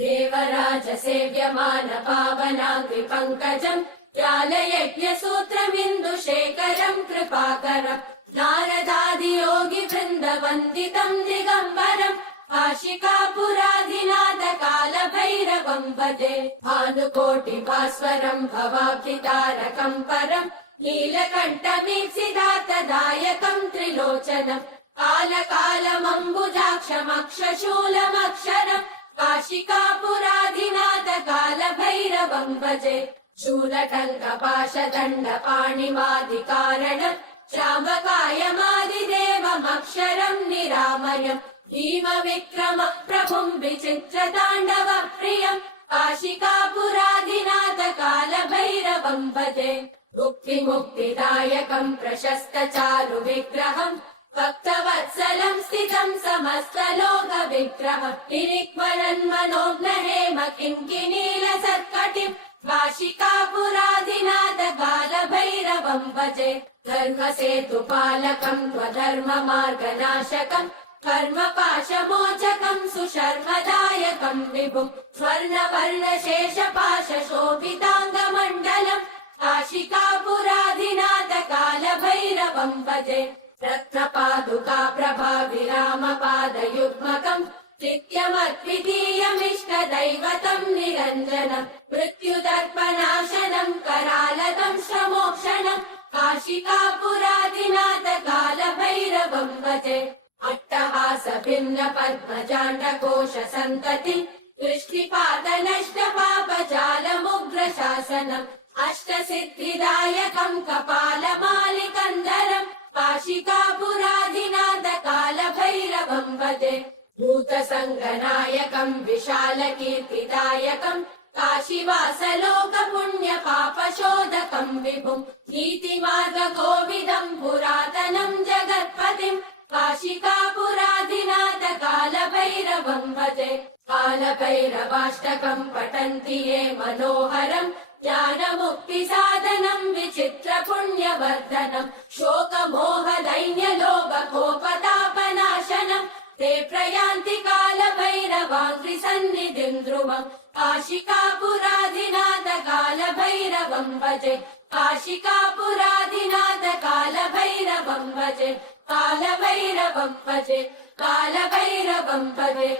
देवराज सेव्यमान पावनाङ्घ्रि पङ्कजम् ज्ञानयज्ञसूत्रमिन्दुशेखरम् कृपाकरम् नारदादियोगि वृन्दवन्दितम् दिगम्बरम् काशिकापुराधिनाथ कालभैरवम् भजे भानुकोटिभास्वरम् भवाब्धितारकम् परम् नीलकण्ठमीप्सितार्थदायकम् त्रिलोचनम् कालकालमम्बुजाक्षमक्षशूलमक्षरम् काशिकापुराधिनाथ कालभैरवम् भजे शूलटङ्कपाशदण्डपाणिमादिकारणम् श्रावकायमादिदेवमक्षरम् निरामयम् भीमविक्रम प्रभुम् विचित्रताण्डव प्रियम् काशिकापुराधिनाथ कालभैरवम् भजे मुक्तिमुक्तिदायकम् प्रशस्त चारु विग्रहम् भक्तवत्सलम् स्थितम् समस्तलोक विग्रहम् निरिक्मरन् मनोज्ञहेम किङ्किणीलसत्कटिम् काशिकापुराधिनाथ कालभैरवम् भजे धर्मसेतुपालकम् त्वधर्ममार्गनाशकम् कर्मपाशमोचकम् सुशर्मदायकम् विभुम् स्वर्णवर्णशेषपाशशोभिताङ्गमण्डलम् काशिकापुराधिनाथ कालभैरवम् भजे रत्नपादुका प्रभाविरामपादयुग्मकम् नित्यमद्वितीयमिष्टदैवतम् निरञ्जनम् मृत्युदर्पनाशनम् करालतम् श्रमोक्षणम् काशिकापुराधिनाथ कालभैरवम् भजे अट्टहास भिन्न पद्मजाण्डकोश सन्ततिम् दृष्टिपातनष्टपापजालमुग्रशासनम् अष्टसिद्धिदायकम् कपालमालिकन्दरम् काशिकापुराधिनाथ कालभैरवम् भजे भूतसङ्गनायकम् विशालकीर्तिदायकम् काशीवासलोकपुण्यपापशोधकम् विभुम् नीतिमार्गकोविदम् पुरातनम् जगत्पतिम् काशिकापुराधिनाथ कालभैरवम् भजे कालभैरवाष्टकम् पठन्ति ये मनोहरम् ज्ञानमुक्तिसाधनम् विचित्रपुण्यवर्धनम् शोकमोहदैन्यलोभकोपतापनाशनम् ते प्रयान्ति कालभैरवाङ्घ्रिसन्निधिम् ध्रुवम् काशिकापुराधिनाथ कालभैरवम् भजे काशिकापुराधिनाथ कालभैरवम् भजे कालभैरवम् भजे कालभैरवम् भजे।